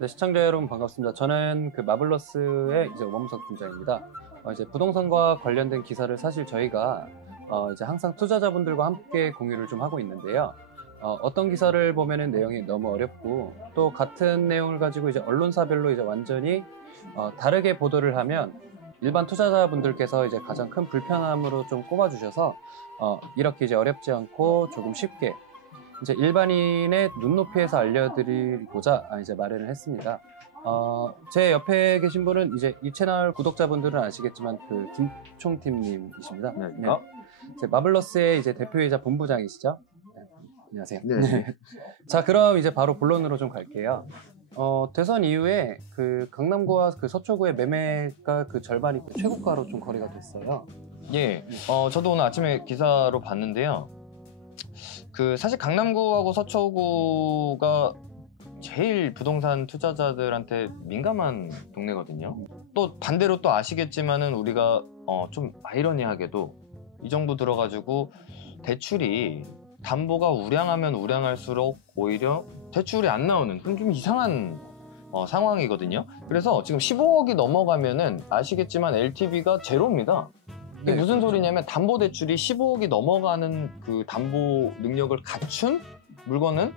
네, 시청자 여러분 반갑습니다. 저는 그 마블러스의 이제 원무석 팀장입니다. 이제 부동산과 관련된 기사를 사실 저희가 이제 항상 투자자분들과 함께 공유를 좀 하고 있는데요. 어떤 기사를 보면은 내용이 너무 어렵고 또 같은 내용을 가지고 이제 언론사별로 이제 완전히 다르게 보도를 하면 일반 투자자분들께서 이제 가장 큰 불편함으로 좀 꼽아주셔서 이렇게 이제 어렵지 않고 조금 쉽게 이제 일반인의 눈높이에서 알려드리고자 이제 마련을 했습니다. 제 옆에 계신 분은 이제 이 채널 구독자분들은 아시겠지만 그 김총팀님이십니다. 네. 이제 마블러스의 이제 대표이자 본부장이시죠? 네. 안녕하세요. 네. 자, 그럼 이제 바로 본론으로 좀 갈게요. 대선 이후에 그 강남구와 그 서초구의 매매가 그 절반이 최고가로 좀 거래가 됐어요. 예, 저도 오늘 아침에 기사로 봤는데요. 그 사실 강남구하고 서초구가 제일 부동산 투자자들한테 민감한 동네거든요. 또 반대로 또 아시겠지만은 우리가 좀 아이러니하게도 이 정부 들어가지고 대출이 담보가 우량하면 우량할수록 오히려 대출이 안 나오는 그런 좀 이상한 상황이거든요. 그래서 지금 15억이 넘어가면은 아시겠지만 LTV가 제로입니다. 이게 네, 무슨 그렇죠. 소리냐면 담보대출이 15억이 넘어가는 그 담보 능력을 갖춘 물건은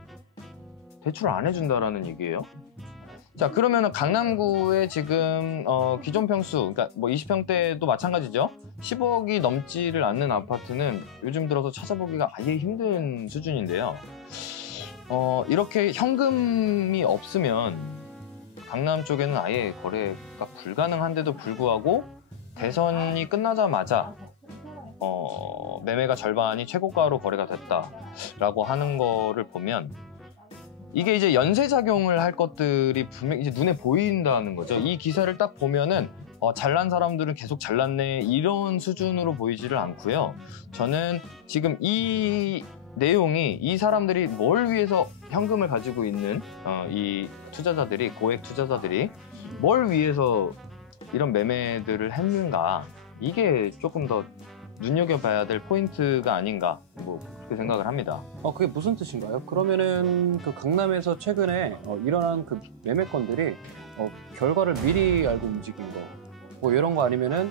대출을 안 해준다라는 얘기예요. 자, 그러면은 강남구에 지금 기존 평수, 그러니까 뭐 20평대도 마찬가지죠. 15억이 넘지를 않는 아파트는 요즘 들어서 찾아보기가 아예 힘든 수준인데요. 이렇게 현금이 없으면 강남 쪽에는 아예 거래가 불가능한데도 불구하고 대선이 끝나자마자 매매가 절반이 최고가로 거래가 됐다라고 하는 거를 보면 이게 이제 연쇄작용을 할 것들이 분명히 이제 눈에 보인다는 거죠. 이 기사를 딱 보면은 잘난 사람들은 계속 잘났네 이런 수준으로 보이지를 않고요. 저는 지금 이 내용이 이 사람들이 뭘 위해서 현금을 가지고 있는 이 투자자들이 고액 투자자들이 뭘 위해서 이런 매매들을 했는가 이게 조금 더 눈여겨봐야 될 포인트가 아닌가 뭐 그렇게 생각을 합니다. 그게 무슨 뜻인가요? 그러면은 그 강남에서 최근에 일어난 그 매매건들이 결과를 미리 알고 움직인 거, 뭐 이런 거 아니면은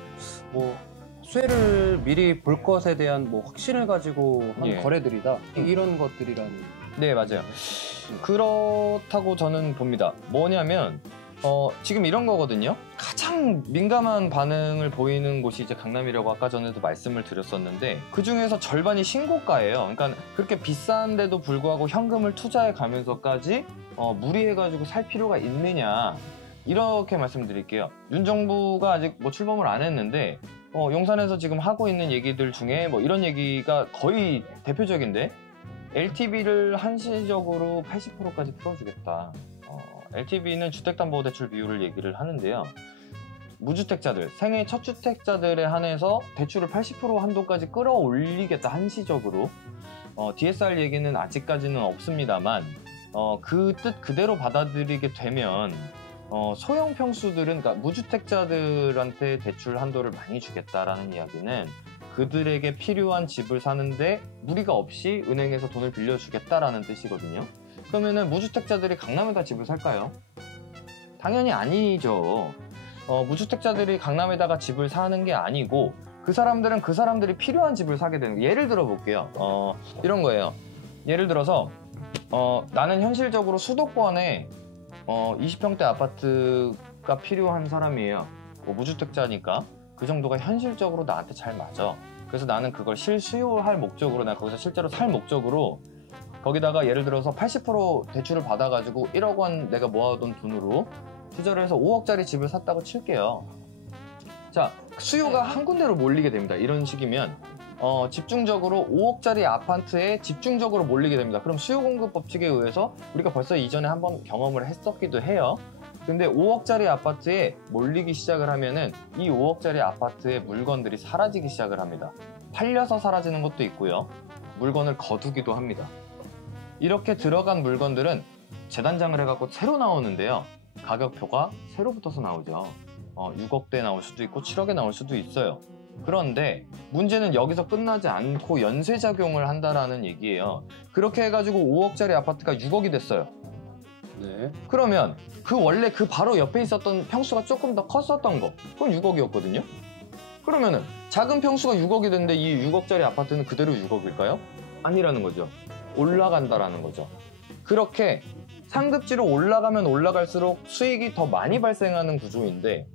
뭐 수혜를 미리 볼 것에 대한 뭐 확신을 가지고 한 예. 거래들이다 이런 것들이라는. 네, 맞아요. 그렇다고 저는 봅니다. 뭐냐면 지금 이런 거거든요. 가장 민감한 반응을 보이는 곳이 이제 강남이라고 아까 전에도 말씀을 드렸었는데 그 중에서 절반이 신고가예요. 그러니까 그렇게 비싼데도 불구하고 현금을 투자해 가면서까지 무리해가지고 살 필요가 있느냐 이렇게 말씀드릴게요. 윤 정부가 아직 뭐 출범을 안 했는데 용산에서 지금 하고 있는 얘기들 중에 뭐 이런 얘기가 거의 대표적인데 LTV를 한시적으로 80%까지 풀어주겠다. LTV는 주택담보대출 비율을 얘기를 하는데요. 무주택자들, 생애 첫 주택자들에 한해서 대출을 80% 한도까지 끌어올리겠다 한시적으로. DSR 얘기는 아직까지는 없습니다만 그 뜻 그대로 받아들이게 되면 소형 평수들은 그러니까 무주택자들한테 대출 한도를 많이 주겠다라는 이야기는 그들에게 필요한 집을 사는데 무리가 없이 은행에서 돈을 빌려주겠다라는 뜻이거든요. 그러면은 무주택자들이 강남에다 집을 살까요? 당연히 아니죠. 무주택자들이 강남에다가 집을 사는 게 아니고 그 사람들은 그 사람들이 필요한 집을 사게 되는 거예요. 예를 들어 볼게요. 이런 거예요. 예를 들어서 나는 현실적으로 수도권에 20평대 아파트가 필요한 사람이에요. 무주택자니까 그 정도가 현실적으로 나한테 잘 맞아. 그래서 나는 그걸 실수요할 목적으로 나 거기서 실제로 살 목적으로 거기다가 예를 들어서 80% 대출을 받아가지고 1억 원 내가 모아둔 돈으로 투자를 해서 5억짜리 집을 샀다고 칠게요. 자, 수요가 한 군데로 몰리게 됩니다. 이런 식이면 집중적으로 5억짜리 아파트에 집중적으로 몰리게 됩니다. 그럼 수요공급 법칙에 의해서 우리가 벌써 이전에 한번 경험을 했었기도 해요. 근데 5억짜리 아파트에 몰리기 시작을 하면은 이 5억짜리 아파트의 물건들이 사라지기 시작을 합니다. 팔려서 사라지는 것도 있고요. 물건을 거두기도 합니다. 이렇게 들어간 물건들은 재단장을 해갖고 새로 나오는데요. 가격표가 새로 붙어서 나오죠. 6억대 나올 수도 있고 7억에 나올 수도 있어요. 그런데 문제는 여기서 끝나지 않고 연쇄작용을 한다라는 얘기예요. 그렇게 해가지고 5억짜리 아파트가 6억이 됐어요. 네. 그러면 그 원래 그 바로 옆에 있었던 평수가 조금 더 컸었던 거, 그건 6억이었거든요. 그러면은 작은 평수가 6억이 됐는데 이 6억짜리 아파트는 그대로 6억일까요? 아니라는 거죠. 올라간다라는 거죠. 그렇게 상급지로 올라가면 올라갈수록 수익이 더 많이 발생하는 구조인데,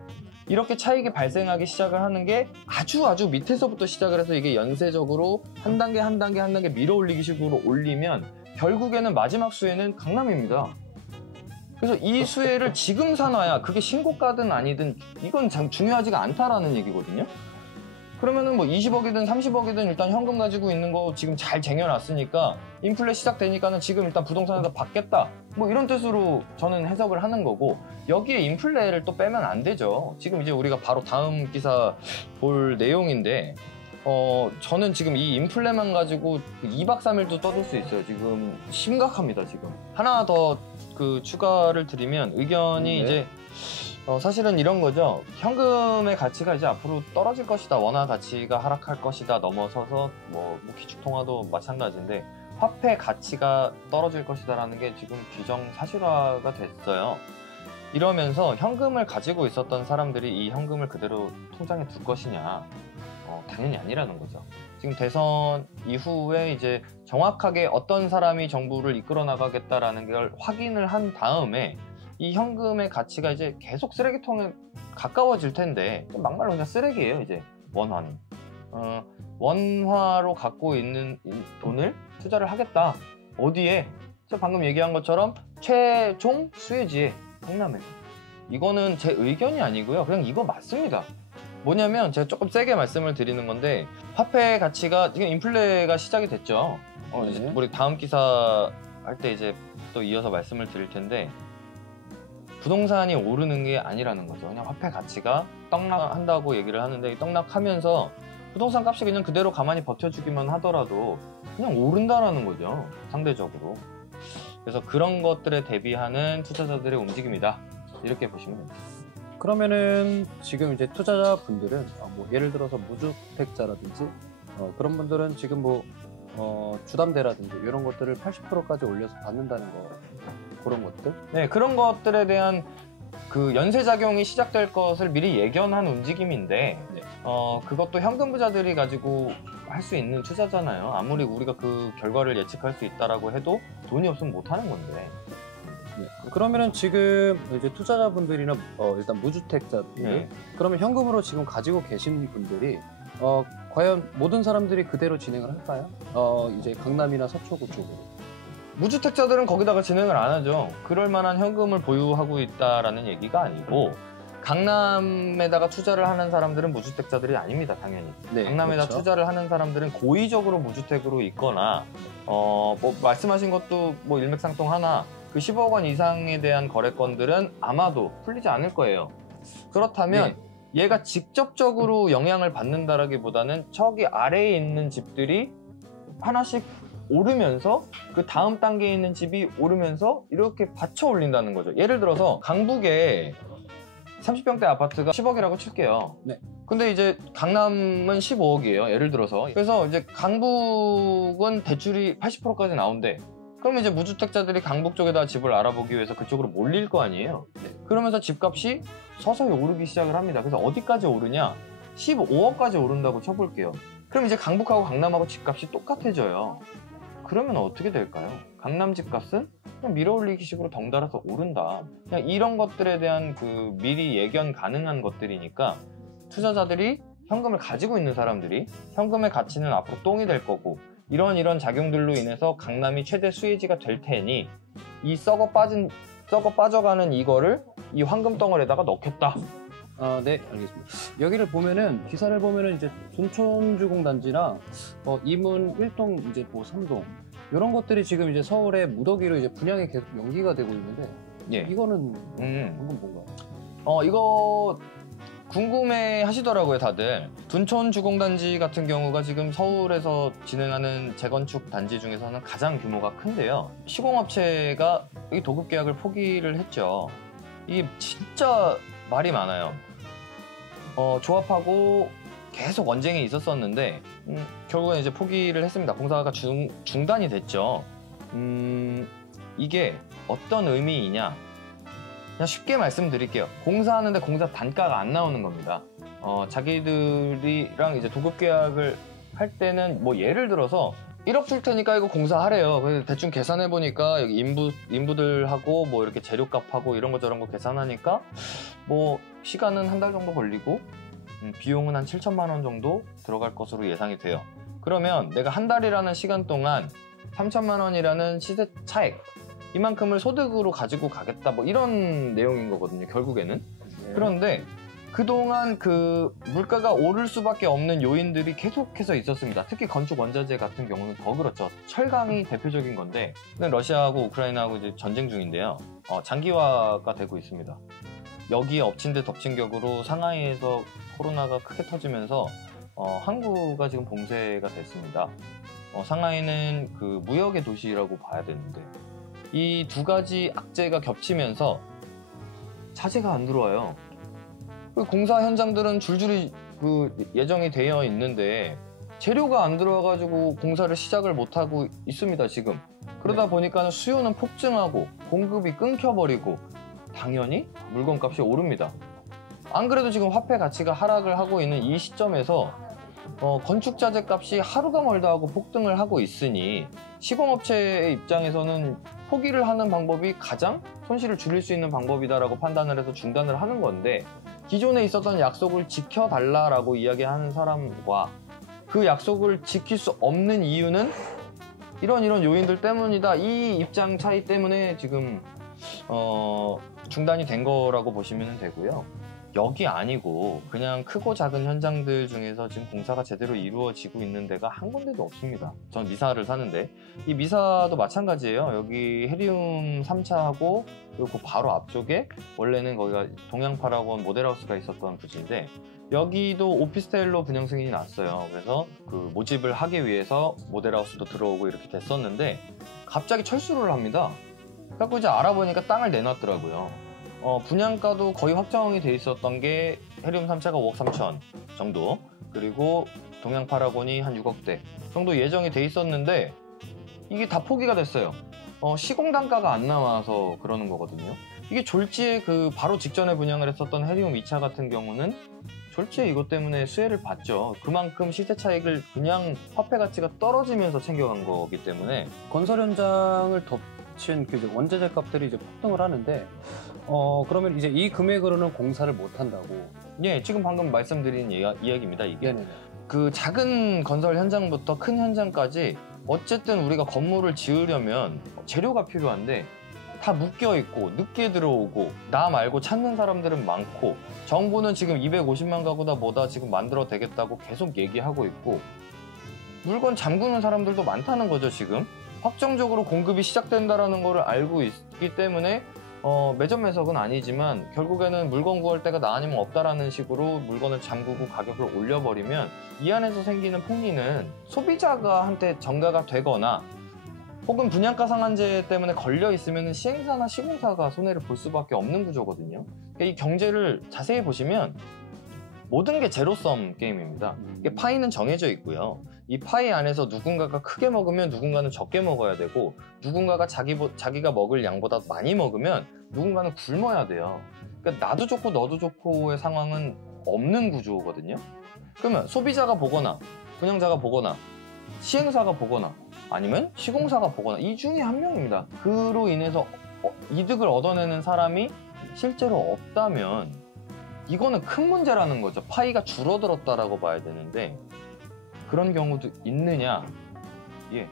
이렇게 차익이 발생하기 시작을 하는 게 아주 밑에서부터 시작을 해서 이게 연쇄적으로 한 단계 한 단계 한 단계 밀어 올리기 식으로 올리면 결국에는 마지막 수혜는 강남입니다. 그래서 이 수혜를 지금 사놔야 그게 신고가든 아니든 이건 중요하지가 않다라는 얘기거든요. 그러면은 뭐 20억이든 30억이든 일단 현금 가지고 있는 거 지금 잘 쟁여놨으니까 인플레 시작되니까는 지금 일단 부동산에다 받겠다, 뭐 이런 뜻으로 저는 해석을 하는 거고, 여기에 인플레를 또 빼면 안 되죠. 지금 이제 우리가 바로 다음 기사 볼 내용인데, 저는 지금 이 인플레만 가지고 2박 3일도 떠들 수 있어요. 지금 심각합니다. 지금 하나 더 그 추가를 드리면 의견이 이제 사실은 이런 거죠. 현금의 가치가 이제 앞으로 떨어질 것이다, 원화 가치가 하락할 것이다 넘어서서 뭐 기축통화도 마찬가지인데 화폐 가치가 떨어질 것이다라는 게 지금 기정사실화가 됐어요. 이러면서 현금을 가지고 있었던 사람들이 이 현금을 그대로 통장에 둘 것이냐, 당연히 아니라는 거죠. 지금 대선 이후에 이제 정확하게 어떤 사람이 정부를 이끌어 나가겠다라는 걸 확인을 한 다음에 이 현금의 가치가 이제 계속 쓰레기통에 가까워질 텐데, 막말로 그냥 쓰레기예요. 이제 원화는 원화로 갖고 있는 돈을 투자를 하겠다. 어디에? 저 방금 얘기한 것처럼 최종 수혜지에, 강남에. 이거는 제 의견이 아니고요, 그냥 이거 맞습니다. 뭐냐면 제가 조금 세게 말씀을 드리는 건데, 화폐 가치가 지금 인플레가 시작이 됐죠. 이제 우리 다음 기사 할 때 이제 또 이어서 말씀을 드릴 텐데, 부동산이 오르는 게 아니라는 거죠. 그냥 화폐 가치가 떡락한다고 얘기를 하는데, 떡락하면서 부동산 값이 그냥 그대로 가만히 버텨주기만 하더라도 그냥 오른다라는 거죠, 상대적으로. 그래서 그런 것들에 대비하는 투자자들의 움직임이다, 이렇게 보시면 됩니다. 그러면은 지금 이제 투자자분들은 뭐 예를 들어서 무주택자라든지 그런 분들은 지금 뭐 주담대라든지 이런 것들을 80%까지 올려서 받는다는 거, 그런 것들? 네, 그런 것들에 대한 그 연쇄작용이 시작될 것을 미리 예견한 움직임인데, 네. 그것도 현금 부자들이 가지고 할 수 있는 투자잖아요. 아무리 우리가 그 결과를 예측할 수 있다라고 해도 돈이 없으면 못 하는 건데. 네. 그러면은 지금 이제 투자자분들이나 일단 무주택자들, 네. 그러면 현금으로 지금 가지고 계신 분들이 과연 모든 사람들이 그대로 진행을 할까요? 이제 강남이나 서초구 쪽으로. 무주택자들은 거기다가 진행을 안 하죠. 그럴 만한 현금을 보유하고 있다라는 얘기가 아니고, 강남에다가 투자를 하는 사람들은 무주택자들이 아닙니다, 당연히. 네, 강남에다 그렇죠. 투자를 하는 사람들은 고의적으로 무주택으로 있거나, 뭐 말씀하신 것도 뭐 일맥상통하나, 그 10억 원 이상에 대한 거래건들은 아마도 풀리지 않을 거예요. 그렇다면 얘가 직접적으로 영향을 받는다라기보다는 저기 아래에 있는 집들이 하나씩 오르면서 그 다음 단계에 있는 집이 오르면서 이렇게 받쳐 올린다는 거죠. 예를 들어서 강북에 30평대 아파트가 10억이라고 칠게요. 네. 근데 이제 강남은 15억이에요. 예를 들어서. 그래서 이제 강북은 대출이 80%까지 나온대. 그럼 이제 무주택자들이 강북 쪽에다 집을 알아보기 위해서 그쪽으로 몰릴 거 아니에요. 네. 그러면서 집값이 서서히 오르기 시작을 합니다. 그래서 어디까지 오르냐? 15억까지 오른다고 쳐볼게요. 그럼 이제 강북하고 강남하고 집값이 똑같아져요. 그러면 어떻게 될까요? 강남 집값은 그냥 밀어올리기 식으로 덩달아서 오른다. 그냥 이런 것들에 대한 그 미리 예견 가능한 것들이니까, 투자자들이 현금을 가지고 있는 사람들이 현금의 가치는 앞으로 똥이 될 거고, 이런 작용들로 인해서 강남이 최대 수혜지가 될 테니 이 썩어 빠져가는 이거를 이 황금 덩어리에다가 넣겠다. 네, 알겠습니다. 여기를 보면은, 기사를 보면은 이제 둔촌주공단지나 이문 1동, 이제 뭐 3동 이런 것들이 지금 이제 서울의 무더기로 이제 분양이 계속 연기가 되고 있는데, 예. 이거는 방금 뭔가요? 이거 궁금해 하시더라고요, 다들. 둔촌주공단지 같은 경우가 지금 서울에서 진행하는 재건축 단지 중에서는 가장 규모가 큰데요. 시공업체가 이 도급 계약을 포기를 했죠. 이게 진짜 말이 많아요. 조합하고 계속 언쟁이 있었었는데 결국엔 이제 포기를 했습니다. 공사가 중단이 됐죠. 이게 어떤 의미이냐? 그냥 쉽게 말씀드릴게요. 공사하는데 공사 단가가 안 나오는 겁니다. 자기들이랑 이제 도급 계약을 할 때는 뭐 예를 들어서 1억 줄 테니까 이거 공사하래요. 그래서 대충 계산해 보니까 여기 인부들하고 뭐 이렇게 재료값하고 이런 거 저런 거 계산하니까 뭐 시간은 한 달 정도 걸리고 비용은 한 7천만 원 정도 들어갈 것으로 예상이 돼요. 그러면 내가 한 달이라는 시간 동안 3천만 원이라는 시세 차익 이만큼을 소득으로 가지고 가겠다 뭐 이런 내용인 거거든요, 결국에는. 네. 그런데 그동안 그 물가가 오를 수밖에 없는 요인들이 계속해서 있었습니다. 특히 건축 원자재 같은 경우는 더 그렇죠. 철강이 대표적인 건데 러시아하고 우크라이나하고 이제 전쟁 중인데요. 장기화가 되고 있습니다. 여기에 엎친 데 덮친 격으로 상하이에서 코로나가 크게 터지면서 항구가 지금 봉쇄가 됐습니다. 상하이는 그 무역의 도시라고 봐야 되는데 이 두 가지 악재가 겹치면서 자재가 안 들어와요. 공사 현장들은 줄줄이 그 예정이 되어 있는데 재료가 안 들어와가지고 공사를 시작을 못하고 있습니다, 지금. 그러다 보니까 수요는 폭증하고 공급이 끊겨버리고 당연히 물건값이 오릅니다. 안 그래도 지금 화폐 가치가 하락을 하고 있는 이 시점에서 건축자재 값이 하루가 멀다 하고 폭등을 하고 있으니 시공업체의 입장에서는 포기를 하는 방법이 가장 손실을 줄일 수 있는 방법이다라고 판단을 해서 중단을 하는 건데 기존에 있었던 약속을 지켜달라라고 이야기하는 사람과 그 약속을 지킬 수 없는 이유는 이런 요인들 때문이다. 이 입장 차이 때문에 지금 중단이 된 거라고 보시면 되고요. 여기 아니고 그냥 크고 작은 현장들 중에서 지금 공사가 제대로 이루어지고 있는 데가 한 군데도 없습니다. 전 미사를 사는데 이 미사도 마찬가지예요. 여기 헤리움 3차하고 그리고 바로 앞쪽에 원래는 거기가 동양파라곤 모델하우스가 있었던 부지인데 여기도 오피스텔로 분양 승인이 났어요. 그래서 그 모집을 하기 위해서 모델하우스도 들어오고 이렇게 됐었는데 갑자기 철수를 합니다. 그래서 이제 알아보니까 땅을 내놨더라고요. 분양가도 거의 확정이 돼 있었던 게 헤리움 3차가 5억 3천 정도, 그리고 동양 파라곤이 한 6억대 정도 예정이 돼 있었는데 이게 다 포기가 됐어요. 시공 단가가 안 나와서 그러는 거거든요. 이게 졸지에 그 바로 직전에 분양을 했었던 헤리움 2차 같은 경우는 졸지에 이것 때문에 수혜를 봤죠. 그만큼 시세 차익을 그냥 화폐 가치가 떨어지면서 챙겨간 거기 때문에. 건설 현장을 덮친 그 이제 원자재 값들이 이제 폭등을 하는데 그러면 이제 이 금액으로는 공사를 못 한다고. 예, 지금 방금 말씀드린 이야기입니다, 이게. 네네네. 그 작은 건설 현장부터 큰 현장까지 어쨌든 우리가 건물을 지으려면 재료가 필요한데 다 묶여 있고 늦게 들어오고 나 말고 찾는 사람들은 많고 정부는 지금 250만 가구다 뭐다 지금 만들어 되겠다고 계속 얘기하고 있고 물건 잠그는 사람들도 많다는 거죠. 지금 확정적으로 공급이 시작된다라는 거를 알고 있기 때문에 매점 매석은 아니지만 결국에는 물건 구할 때가 나 아니면 없다라는 식으로 물건을 잠그고 가격을 올려버리면 이 안에서 생기는 폭리는 소비자가 한테 전가가 되거나 혹은 분양가 상한제 때문에 걸려 있으면 시행사나 시공사가 손해를 볼 수밖에 없는 구조거든요. 그러니까 이 경제를 자세히 보시면 모든 게 제로섬 게임입니다. 이게 파이는 정해져 있고요. 이 파이 안에서 누군가가 크게 먹으면 누군가는 적게 먹어야 되고 누군가가 자기가 먹을 양보다 많이 먹으면 누군가는 굶어야 돼요. 그러니까 나도 좋고 너도 좋고의 상황은 없는 구조거든요. 그러면 소비자가 보거나 분양자가 보거나 시행사가 보거나 아니면 시공사가 보거나 이 중에 한 명입니다. 그로 인해서 이득을 얻어내는 사람이 실제로 없다면 이거는 큰 문제라는 거죠. 파이가 줄어들었다라고 봐야 되는데 그런 경우도 있느냐? 예,